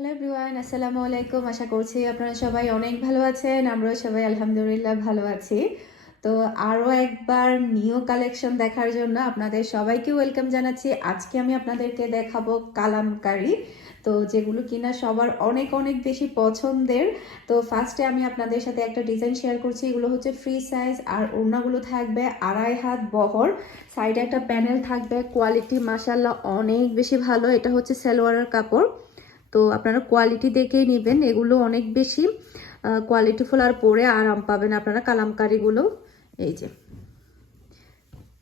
Hello everyone আসসালামু আলাইকুম আশা করছি আপনারা সবাই অনেক ভালো আছেন আমরাও সবাই আলহামদুলিল্লাহ ভালো আছি তো আরও একবার নিউ কালেকশন দেখার জন্য আপনাদের সবাইকে ওয়েলকাম জানাচ্ছি আজকে আমি আপনাদেরকে দেখাবো কালামকারি তো যেগুলো কিনা সবার অনেক অনেক বেশি পছন্দের তো ফার্স্টে আমি আপনাদের সাথে একটা ডিজাইন শেয়ার করছি এগুলো হচ্ছে ফ্রি সাইজ আর ওড়নাগুলো থাকবে আড়াই হাত বহর সাইডে একটা প্যানেল থাকবে কোয়ালিটি মাসাল্লাহ অনেক বেশি ভালো এটা হচ্ছে সালোয়ারের কাপড় তো আপনারা কোয়ালিটি দেখেই নেবেন। এগুলো অনেক বেশি কোয়ালিটিফুল আর পরে আরাম পাবেন আপনারা কালামকারিগুলো। এই যে।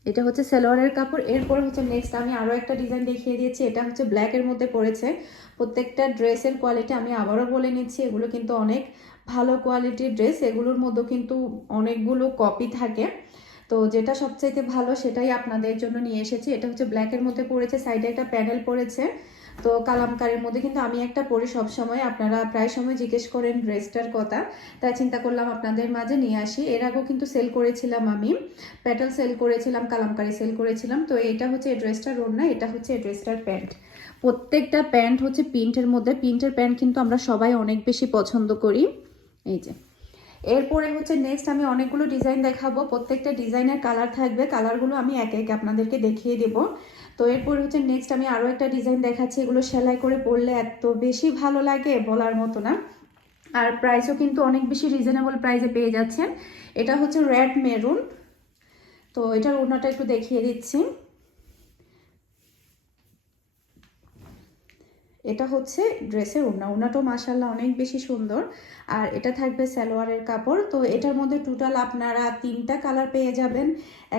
এটা হচ্ছে সালোয়ারের কাপড়। এরপর হচ্ছে নেক্সট আমি আরও একটা ডিজাইন দেখিয়ে দিয়েছি। এটা হচ্ছে ব্ল্যাকের মধ্যে পড়েছে। প্রত্যেকটা ড্রেসের কোয়ালিটি আমি আবারও বলে নিচ্ছি। এগুলো কিন্তু অনেক ভালো কোয়ালিটির ড্রেস এগুলোর মধ্যে কিন্তু অনেকগুলো কপি থাকে। তো যেটা সবচাইতে ভালো সেটাই আপনাদের জন্য নিয়ে এসেছি। এটা হচ্ছে ব্ল্যাকের মধ্যে পড়েছে। সাইডে একটা প্যানেল পড়েছে। তো কালামকারের মধ্যে কিন্তু আমি একটা পরি সব সময়। আপনারা প্রায় সময় জিজ্ঞেস করেন ড্রেসটার কথা, তাই চিন্তা করলাম আপনাদের মাঝে নিয়ে আসি। এর আগেও কিন্তু সেল করেছিলাম আমি প্যাটেল সেল করেছিলাম, কালামকারি সেল করেছিলাম। তো এটা হচ্ছে এই ড্রেসটার ওড়না, এটা হচ্ছে এই ড্রেসটার প্যান্ট। প্রত্যেকটা প্যান্ট হচ্ছে প্রিন্টের মধ্যে, প্রিন্টের প্যান্ট কিন্তু আমরা সবাই অনেক বেশি পছন্দ করি। এই যে। এরপরে হচ্ছে নেক্সট আমি অনেকগুলো ডিজাইন দেখাবো। প্রত্যেকটা ডিজাইনের কালার থাকবে। কালারগুলো আমি একে একে আপনাদেরকে দেখিয়ে দেব। তো এরপর হচ্ছে নেক্সট আমি আরও একটা ডিজাইন দেখাচ্ছি। এগুলো সেলাই করে পরলে এত বেশি ভালো লাগে বলার মতো না। আর প্রাইসও কিন্তু অনেক বেশি রিজনেবল প্রাইসে পেয়ে যাচ্ছেন। এটা হচ্ছে রেড মেরুন তো এটার ওড়নাটা একটু দেখিয়ে দিচ্ছি। এটা হচ্ছে ড্রেসের ওড়না। ওড়নাটাও মাসাল্লাহ অনেক বেশি সুন্দর। আর এটা থাকবে সালোয়ারের কাপড়। তো এটার মধ্যে টোটাল আপনারা তিনটা কালার পেয়ে যাবেন।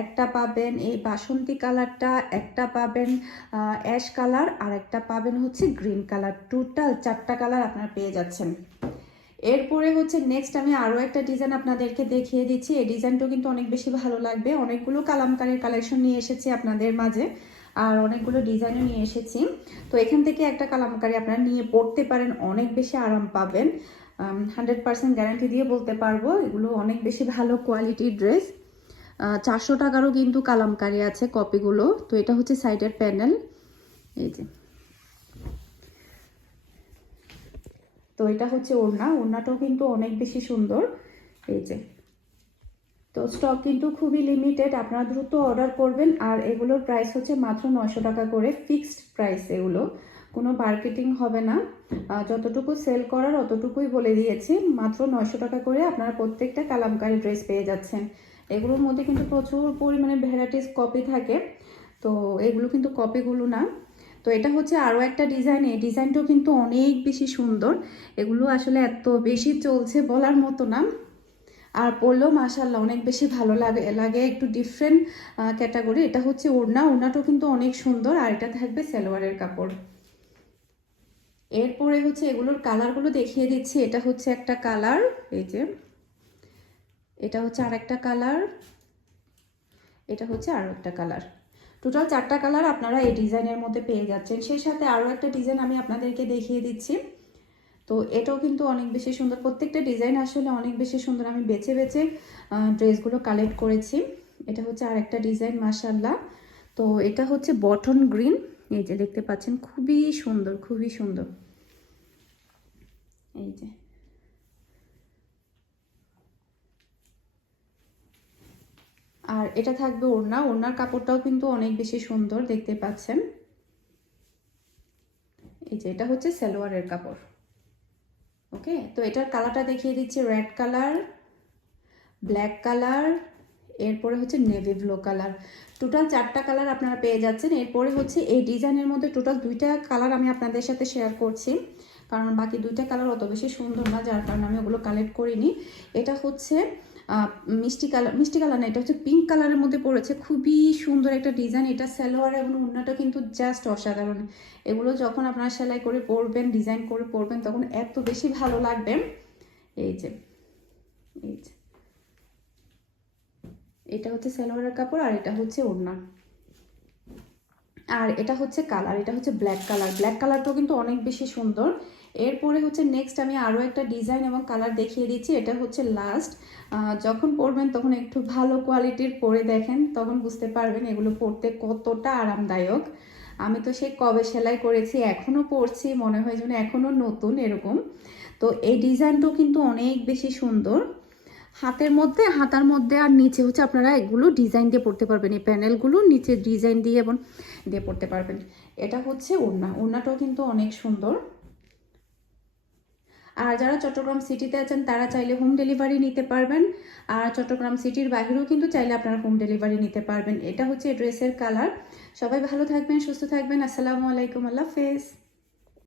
একটা পাবেন এই বাসন্তী কালারটা একটা পাবেন অ্যাশ কালার আর একটা পাবেন হচ্ছে গ্রিন কালার টোটাল চারটা কালার আপনারা পেয়ে যাচ্ছেন। এরপরে হচ্ছে নেক্সট আমি আরও একটা ডিজাইন আপনাদেরকে দেখিয়ে দিচ্ছি। এই ডিজাইনটাও কিন্তু অনেক বেশি ভালো লাগবে। অনেকগুলো কালামকারের কালেকশন নিয়ে এসেছি আপনাদের মাঝে। আর অনেকগুলো ডিজাইনও নিয়ে এসেছি। তো এখান থেকে একটা কালামকারি আপনারা নিয়ে পড়তে পারেন, অনেক বেশি আরাম পাবেন। হান্ড্রেড পার্সেন্ট গ্যারান্টি দিয়ে বলতে পারব, এগুলো অনেক বেশি ভালো কোয়ালিটির ড্রেস চারশো টাকারও কিন্তু কালামকারি আছে কপিগুলো। তো এটা হচ্ছে সাইডের প্যানেল এই যে। তো এটা হচ্ছে ওড়না, ওড়নাটাও কিন্তু অনেক বেশি সুন্দর। এই যে। তো স্টক কিন্তু খুবই লিমিটেড আপনারা দ্রুত অর্ডার করবেন, আর এগুলোর প্রাইস হচ্ছে মাত্র নশো টাকা করে ফিক্সড প্রাইস এগুলো। কোনো মার্কেটিং হবে না। যতটুকু সেল করার অতটুকুই বলে দিয়েছি, মাত্র নয়শো টাকা করে আপনারা প্রত্যেকটা কালামকারি ড্রেস পেয়ে যাচ্ছেন। এগুলোর মধ্যে কিন্তু প্রচুর পরিমাণে ভ্যারাইটিস কপি থাকে, তো এগুলো কিন্তু কপিগুলো না। তো এটা হচ্ছে আরও একটা ডিজাইন এই ডিজাইনটাও কিন্তু অনেক বেশি সুন্দর। এগুলো আসলে এত বেশি চলছে বলার মতো না। আর পরলেও মাসাল্লাহ অনেক বেশি ভালো লাগে লাগে একটু ডিফারেন্ট ক্যাটাগরি এটা হচ্ছে ওড়না। ওড়নাটাও কিন্তু অনেক সুন্দর। আর এটা থাকবে সালোয়ারের কাপড়। এরপরে হচ্ছে এগুলোর কালারগুলো দেখিয়ে দিচ্ছি। এটা হচ্ছে একটা কালার। এই যে, এটা হচ্ছে আর একটা কালার। এটা হচ্ছে আরও একটা কালার। টোটাল চারটা কালার আপনারা এই ডিজাইনের মধ্যে পেয়ে যাচ্ছেন। সেই সাথে আরও একটা ডিজাইন আমি আপনাদেরকে দেখিয়ে দিচ্ছি। তো এটাও কিন্তু অনেক বেশি সুন্দর। প্রত্যেকটা ডিজাইন আসলে অনেক বেশি সুন্দর। আমি বেছে বেছে ড্রেসগুলো কালেক্ট করেছি। এটা হচ্ছে আর একটা ডিজাইন মাসাল্লাহ তো এটা হচ্ছে বটন গ্রিন এই যে দেখতে পাচ্ছেন, খুবই সুন্দর খুবই সুন্দর। এই যে। আর এটা থাকবে ওড়না। ওড়নার কাপড়টাও কিন্তু অনেক বেশি সুন্দর, দেখতে পাচ্ছেন। এই যে, এটা হচ্ছে সালোয়ারের কাপড়। ওকে? তো এটার কালারটা দেখিয়ে দিচ্ছি রেড কালার ব্ল্যাক কালার এরপরে হচ্ছে নেভি ব্লু কালার টোটাল চারটা কালার আপনারা পেয়ে যাচ্ছেন। এরপরে হচ্ছে এই ডিজাইনের মধ্যে টোটাল দুইটা কালার আমি আপনাদের সাথে শেয়ার করছি। কারণ বাকি দুইটা কালার অত বেশি সুন্দর না, যার কারণে আমি ওগুলো কালেক্ট করিনি। এটা হচ্ছে মিষ্টি কালার মিষ্টি কালার না, এটা হচ্ছে পিঙ্ক কালারের মধ্যে পড়েছে। খুবই সুন্দর একটা ডিজাইন এটা সালোয়ার এবং উন্নাটা কিন্তু জাস্ট অসাধারণ। এগুলো যখন আপনারা সেলাই করে পরবেন ডিজাইন করে পরবেন, তখন এত বেশি ভালো লাগবে। এই যে এই যে। এটা হচ্ছে সালোয়ারের কাপড় আর এটা হচ্ছে ওড়না। আর এটা হচ্ছে কালার, এটা হচ্ছে ব্ল্যাক কালার। ব্ল্যাক কালারটাও কিন্তু অনেক বেশি সুন্দর। এরপরে হচ্ছে নেক্সট আমি আরও একটা ডিজাইন এবং কালার দেখিয়ে দিচ্ছি, এটা হচ্ছে লাস্ট যখন পরবেন তখন একটু ভালো কোয়ালিটির পরে দেখেন, তখন বুঝতে পারবেন এগুলো পরতে কতটা আরামদায়ক। আমি তো সে কবে সেলাই করেছি এখনও পরছি, মনে হয় যেন এখনও নতুন এরকম। তো এই ডিজাইনটাও কিন্তু অনেক বেশি সুন্দর। হাতের মধ্যে, হাতার মধ্যে আর নিচে হচ্ছে আপনারা এগুলো ডিজাইন দিয়ে পড়তে পারবেন। এই প্যানেলগুলো নিচে ডিজাইন দিয়ে এবং দিয়ে পড়তে পারবেন। এটা হচ্ছে ওড়না। ওড়নাটাও কিন্তু অনেক সুন্দর। আর যারা চট্টগ্রাম সিটিতে আছেন, তারা চাইলে হোম ডেলিভারি নিতে পারবেন। আর চট্টগ্রাম সিটির বাহিরেও কিন্তু চাইলে আপনারা হোম ডেলিভারি নিতে পারবেন। এটা হচ্ছে ড্রেসের কালার সবাই ভালো থাকবেন, সুস্থ থাকবেন। আসসালামু আলাইকুম, আল্লাহ হাফেজ।